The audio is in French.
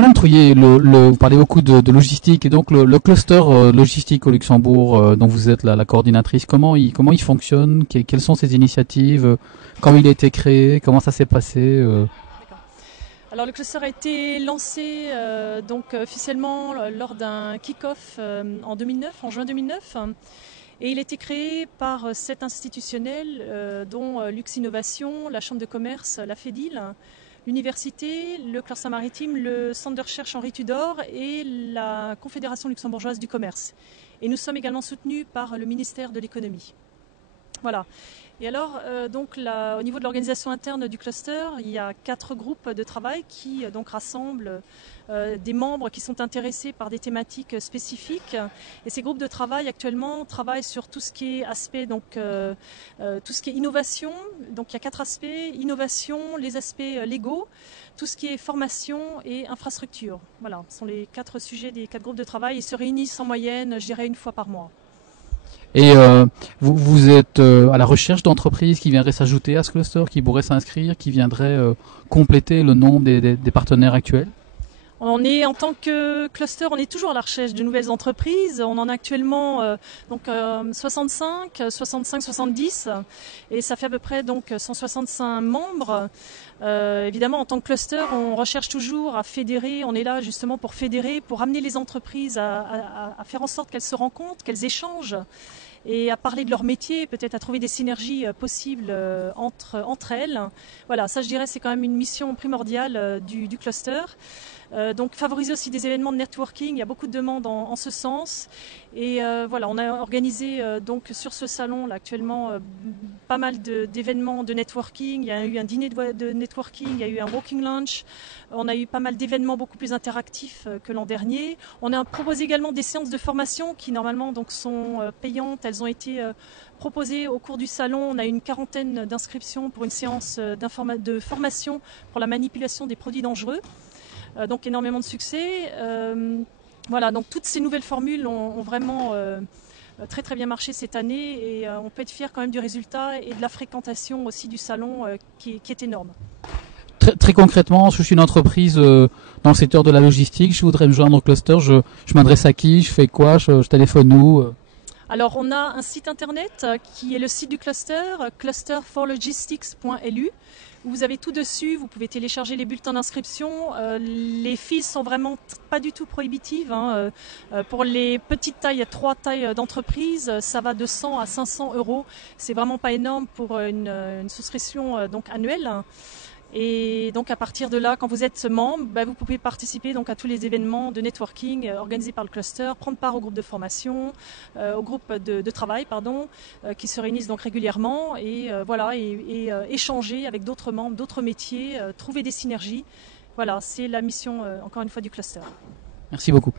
Madame Trouillet, vous parlez beaucoup de logistique et donc le cluster logistique au Luxembourg dont vous êtes la coordinatrice, comment il fonctionne, quelles sont ses initiatives, quand il a été créé, comment ça s'est passé Alors le cluster a été lancé officiellement lors d'un kick-off en juin 2009. Et il a été créé par 7 institutionnels, dont Lux Innovation, la Chambre de commerce, la FEDIL, l'Université, le cluster maritime, le Centre de recherche Henri Tudor et la Confédération luxembourgeoise du commerce. Et nous sommes également soutenus par le ministère de l'économie. Voilà. Et alors, au niveau de l'organisation interne du cluster, il y a 4 groupes de travail qui rassemblent des membres qui sont intéressés par des thématiques spécifiques. Et ces groupes de travail actuellement travaillent sur tout ce qui est aspect, tout ce qui est innovation. Donc il y a 4 aspects, innovation, les aspects légaux, tout ce qui est formation et infrastructure. Voilà, ce sont les 4 sujets des 4 groupes de travail. Ils se réunissent en moyenne, je dirais, 1 fois par mois. Et vous êtes à la recherche d'entreprises qui viendraient s'ajouter à ce cluster, qui pourraient s'inscrire, qui viendraient compléter le nombre des partenaires actuels? On est en tant que cluster, on est toujours à la recherche de nouvelles entreprises. On en a actuellement 65, 70 et ça fait à peu près 165 membres. Évidemment, en tant que cluster, on recherche toujours à fédérer. On est là justement pour fédérer, pour amener les entreprises à faire en sorte qu'elles se rencontrent, qu'elles échangent et à parler de leur métier, peut-être à trouver des synergies possibles entre elles. Voilà, ça je dirais c'est quand même une mission primordiale du cluster. Donc favoriser aussi des événements de networking, il y a beaucoup de demandes en ce sens. Et voilà, on a organisé sur ce salon là actuellement pas mal d'événements de networking. Il y a eu un dîner de networking, il y a eu un walking lunch. On a eu pas mal d'événements beaucoup plus interactifs que l'an dernier. On a proposé également des séances de formation qui normalement sont payantes. Elles ont été proposées au cours du salon. On a eu une 40aine d'inscriptions pour une séance de formation pour la manipulation des produits dangereux. Donc énormément de succès. Voilà, donc toutes ces nouvelles formules ont vraiment très très bien marché cette année et on peut être fier quand même du résultat et de la fréquentation aussi du salon qui est énorme. Très concrètement, je suis une entreprise dans le secteur de la logistique, je voudrais me joindre au cluster, je m'adresse à qui, je fais quoi, je téléphone où Alors on a un site internet qui est le site du cluster, clusterforlogistics.lu. Vous avez tout dessus, vous pouvez télécharger les bulletins d'inscription. Les fees sont vraiment pas du tout prohibitives. Pour les petites tailles, il y a 3 tailles d'entreprise, ça va de 100 à 500 €. C'est vraiment pas énorme pour une souscription annuelle. Et donc à partir de là, quand vous êtes membre, vous pouvez participer à tous les événements de networking organisés par le cluster, prendre part au groupe de formation, au groupe de travail, qui se réunissent régulièrement et échanger avec d'autres membres, d'autres métiers, trouver des synergies. Voilà, c'est la mission encore une fois du cluster. Merci beaucoup.